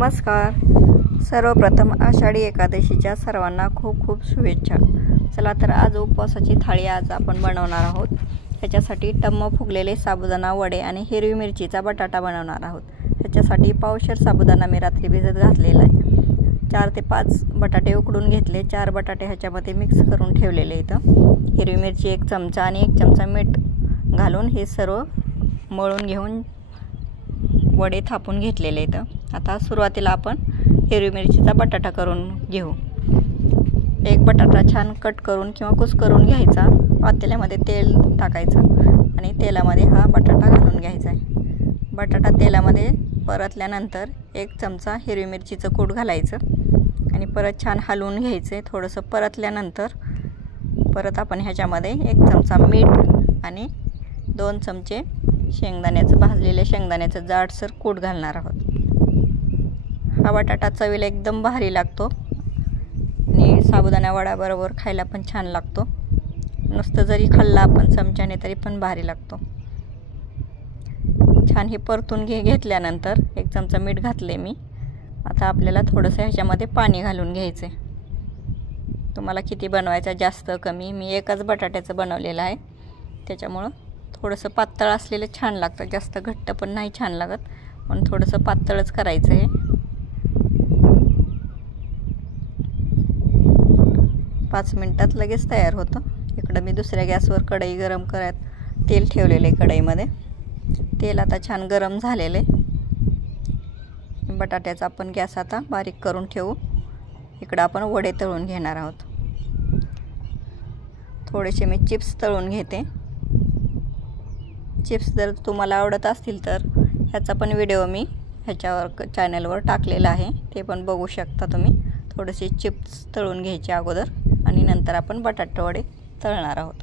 नमस्कार. सर्वप्रथम आषाढी एकादशीच्या सर्वांना खूप खूप शुभेच्छा. चला तर आज उपवासाची थाळी आज आपण बनवणार आहोत. ह्याच्यासाठी टम्म फुगलेले साबुदाणा वडे आणि हिरवी मिरचीचा बटाटा बनवणार आहोत. ह्याच्यासाठी पावशेर साबुदाणा मी रात्री भिजत घातलेला आहे. 4 ते 5 बटाटे उकडून घेतले. 4 बटाटे ह्याच्यामध्ये मिक्स करून ठेवलेले इथं. हिरवी मिरची 1 चमचा आणि 1 चमचा मीठ घालून हे सर्व मळून घेऊन वडे थापून घेतलेले इथं. आता सुरुवातीला आपण हिरवी मिरचीचा बटाटा करून घेऊ. एक बटाटा छान कट करून किंवा कुस करून घ्यायचा. पातेल्यामध्ये तेल टाकायचं आणि तेलामध्ये हा बटाटा घालून घ्यायचा आहे. बटाटा तेलामध्ये परतल्यानंतर 1 चमचा हिरवी मिरचीचं कूट घालायचं आणि परत छान हलवून घ्यायचं. थोडंसं परतल्यानंतर परत आपण ह्याच्यामध्ये 1 चमचा मीठ आणि 2 चमचे भाजलेल्या शेंगदाण्याचं जाडसर कूट घालणार आहोत. हा बटाटा चवीला एकदम भारी लागतो आणि साबुदाणा वड्याबरोबर खायला पण छान लागतो. नुसतं जरी खाल्ला आपण चमच्याने तरी पण भारी लागतो. छान हे परतून घेतल्यानंतर 1 चमचा मीठ घातले मी. आता आपल्याला थोडंसं ह्याच्यामध्ये पाणी घालून घ्यायचं आहे. तुम्हाला किती बनवायचं, जास्त कमी, मी एकच बटाट्याचं बनवलेलं आहे. त्याच्यामुळं थोडंसं पातळ असलेलं छान लागतं. जास्त घट्ट पण नाही छान लागत, पण थोडंसं पातळच करायचं आहे. 5 मिनिटात लगेच तयार होतं. इकडं मी दुसऱ्या गॅसवर कढई गरम करत तेल ठेवलेलं आहे. कढईमध्ये तेल आता छान गरम झालेलं आहे. बटाट्याचा आपण गॅस आता बारीक करून ठेवू. इकडं आपण वडे तळून घेणार आहोत. थोडेसे मी चिप्स तळून घेते. चिप्स जर तुम्हाला आवडत असतील तर ह्याचा पण व्हिडिओ मी ह्याच्यावर चॅनलवर टाकलेला आहे, ते पण बघू शकता तुम्ही. थोडेसे चिप्स तळून घ्यायचे अगोदर आणि नंतर आपण बटाटे वडे तळणार आहोत.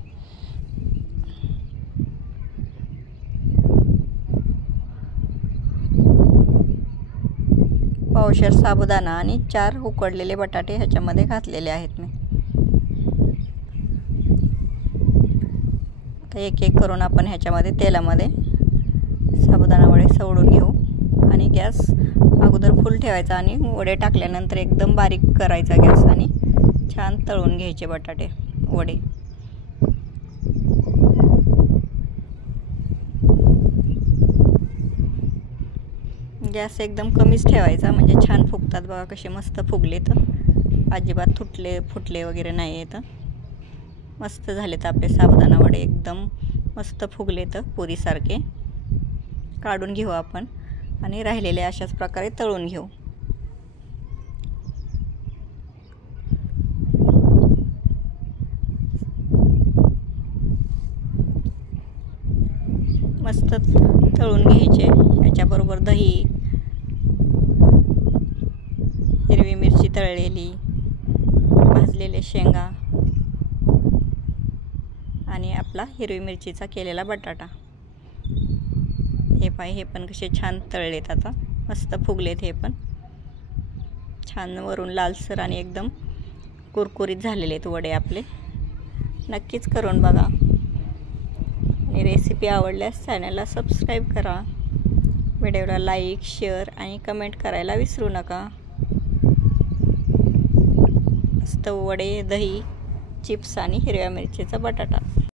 पावशेर साबुदाणा आणि 4 उकडलेले बटाटे ह्याच्यामध्ये घातलेले आहेत मी. आता एक एक करून आपण ह्याच्यामध्ये तेलामध्ये साबुदाणा वडे सोडून घेऊ आणि गॅस अगोदर फुल ठेवायचा आणि वडे टाकल्यानंतर एकदम बारीक करायचा गॅस आणि छान तळून घ्यायचे बटाटे वडे. गॅस एकदम कमीच ठेवायचा म्हणजे छान फुगतात. बघा कसे मस्त फुगले, तर अजिबात फुटले वगैरे नाही आहेत. मस्त झालेत आपले साबुदाणा वडे, एकदम मस्त फुगले तर पुरीसारखे. काढून घेऊ आपण आणि राहिलेले अशाच प्रकारे तळून घेऊ. मस्त तळून घ्यायचे. याच्याबरोबर दही, हिरवी मिरची तळलेली, भाजलेले शेंगा आणि आपला हिरवी मिरचीचा केलेला बटाटा. हे पण कसे छान तळलेत. आता मस्त फुगलेत. हे पण छान वरून लालसर आणि एकदम कुरकुरीत झालेले आहेत वडे आपले. नक्कीच करून बघा आणि रेसिपी आवडल्यास चॅनलला सबस्क्राईब करा. व्हिडिओला लाईक, शेअर आणि कमेंट करायला विसरू नका. मस्त वडे, दही, चिप्स आणि हिरव्या मिरचीचा बटाटा.